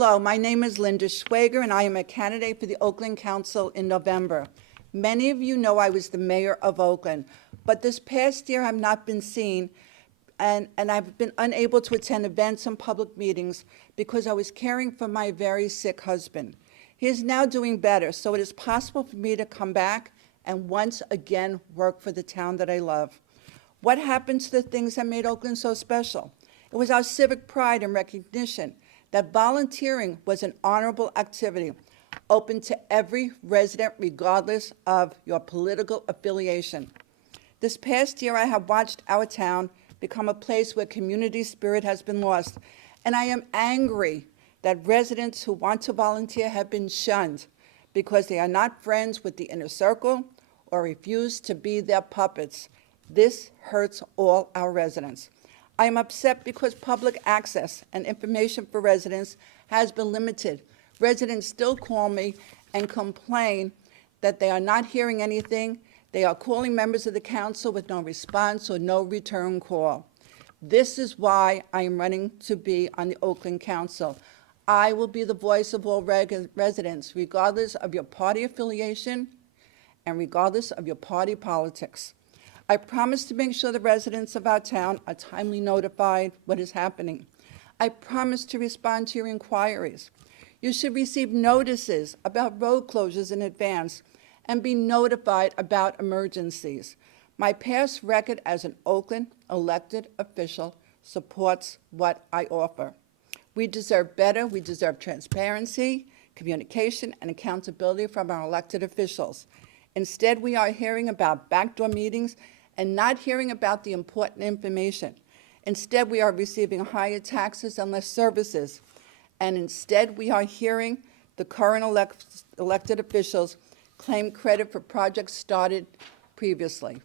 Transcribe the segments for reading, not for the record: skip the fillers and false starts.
Hello, my name is Linda Schwager, and I am a candidate for the Oakland Council in November. Many of you know I was the mayor of Oakland, but this past year I've not been seen, and I've been unable to attend events and public meetings because I was caring for my very sick husband. He is now doing better, so it is possible for me to come back and once again work for the town that I love. What happened to the things that made Oakland so special? It was our civic pride and recognition that volunteering was an honorable activity, open to every resident regardless of your political affiliation. This past year, I have watched our town become a place where community spirit has been lost, and I am angry that residents who want to volunteer have been shunned because they are not friends with the inner circle or refuse to be their puppets. This hurts all our residents. I am upset because public access and information for residents has been limited. Residents still call me and complain that they are not hearing anything. They are calling members of the council with no response or no return call. This is why I am running to be on the Oakland Council. I will be the voice of all residents, regardless of your party affiliation and regardless of your party politics. I promise to make sure the residents of our town are timely notified what is happening. I promise to respond to your inquiries. You should receive notices about road closures in advance and be notified about emergencies. My past record as an Oakland elected official supports what I offer. We deserve better. We deserve transparency, communication, and accountability from our elected officials. Instead, we are hearing about backdoor meetings and not hearing about the important information. Instead, we are receiving higher taxes and less services. And instead, we are hearing the current elected officials claim credit for projects started previously.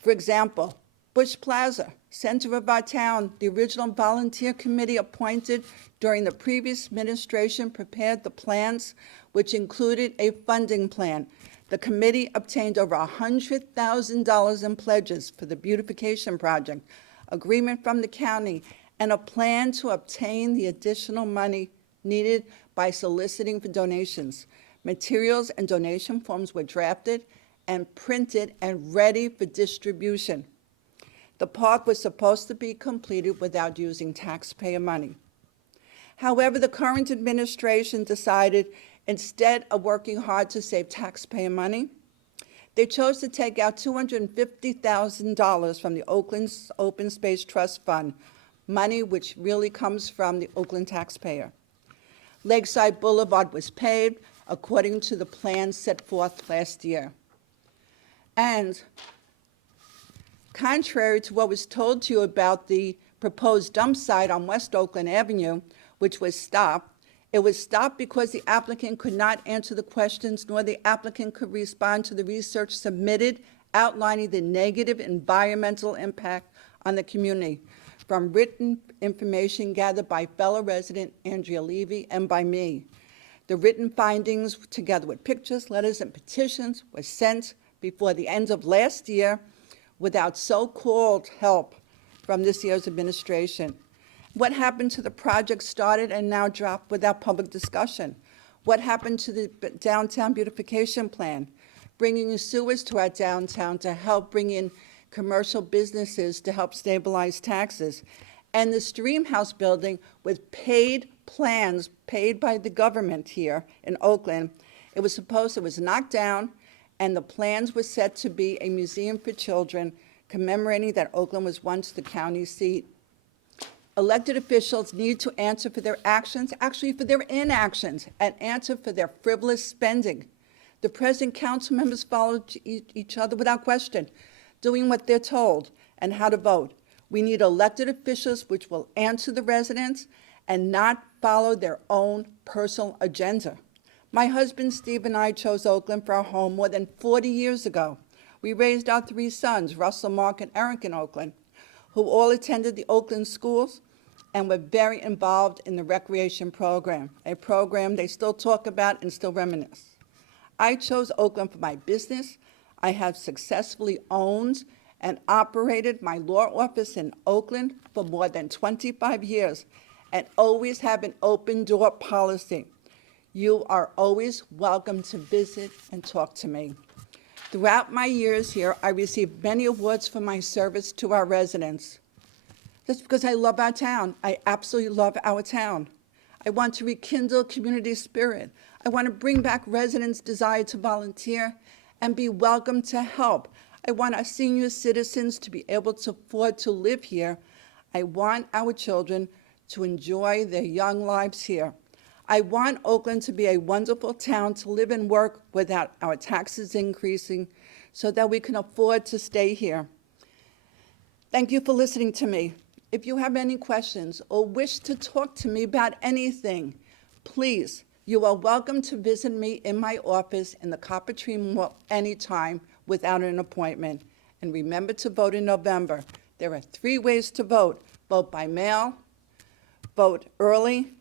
For example, Bush Plaza, center of our town, the original volunteer committee appointed during the previous administration prepared the plans, which included a funding plan. The committee obtained over $100,000 in pledges for the beautification project, agreement from the county, and a plan to obtain the additional money needed by soliciting for donations. Materials and donation forms were drafted and printed and ready for distribution. The park was supposed to be completed without using taxpayer money. However, the current administration decided, instead of working hard to save taxpayer money, they chose to take out $250,000 from the Oakland's Open Space Trust Fund, money which really comes from the Oakland taxpayer. Lakeside Boulevard was paved according to the plan set forth last year. And contrary to what was told to you about the proposed dump site on West Oakland Avenue, which was stopped, it was stopped because the applicant could not answer the questions, nor the applicant could respond to the research submitted outlining the negative environmental impact on the community from written information gathered by fellow resident Andrea Levy and by me. The written findings, together with pictures, letters, and petitions, were sent before the end of last year without so-called help from this year's administration. What happened to the project started and now dropped without public discussion? What happened to the downtown beautification plan? Bringing sewers to our downtown to help bring in commercial businesses to help stabilize taxes. And the Stream House building with paid plans paid by the government here in Oakland. It was knocked down, and the plans were set to be a museum for children, commemorating that Oakland was once the county seat. Elected officials need to answer for their actions, actually for their inactions, and answer for their frivolous spending. The present council members followed each other without question, doing what they're told and how to vote. We need elected officials which will answer the residents and not follow their own personal agenda. My husband, Steve, and I chose Oakland for our home more than 40 years ago. We raised our 3 sons, Russell, Mark, and Eric, in Oakland, who all attended the Oakland schools and were very involved in the recreation program, a program they still talk about and still reminisce. I chose Oakland for my business. I have successfully owned and operated my law office in Oakland for more than 25 years, and always have an open door policy. You are always welcome to visit and talk to me. Throughout my years here, I received many awards for my service to our residents. That's because I love our town. I absolutely love our town. I want to rekindle community spirit. I want to bring back residents' desire to volunteer and be welcome to help. I want our senior citizens to be able to afford to live here. I want our children to enjoy their young lives here. I want Oakland to be a wonderful town to live and work without our taxes increasing so that we can afford to stay here. Thank you for listening to me. If you have any questions or wish to talk to me about anything, please, you are welcome to visit me in my office in the Copper Tree Mall anytime without an appointment. And remember to vote in November. There are 3 ways to vote. Vote by mail, vote early,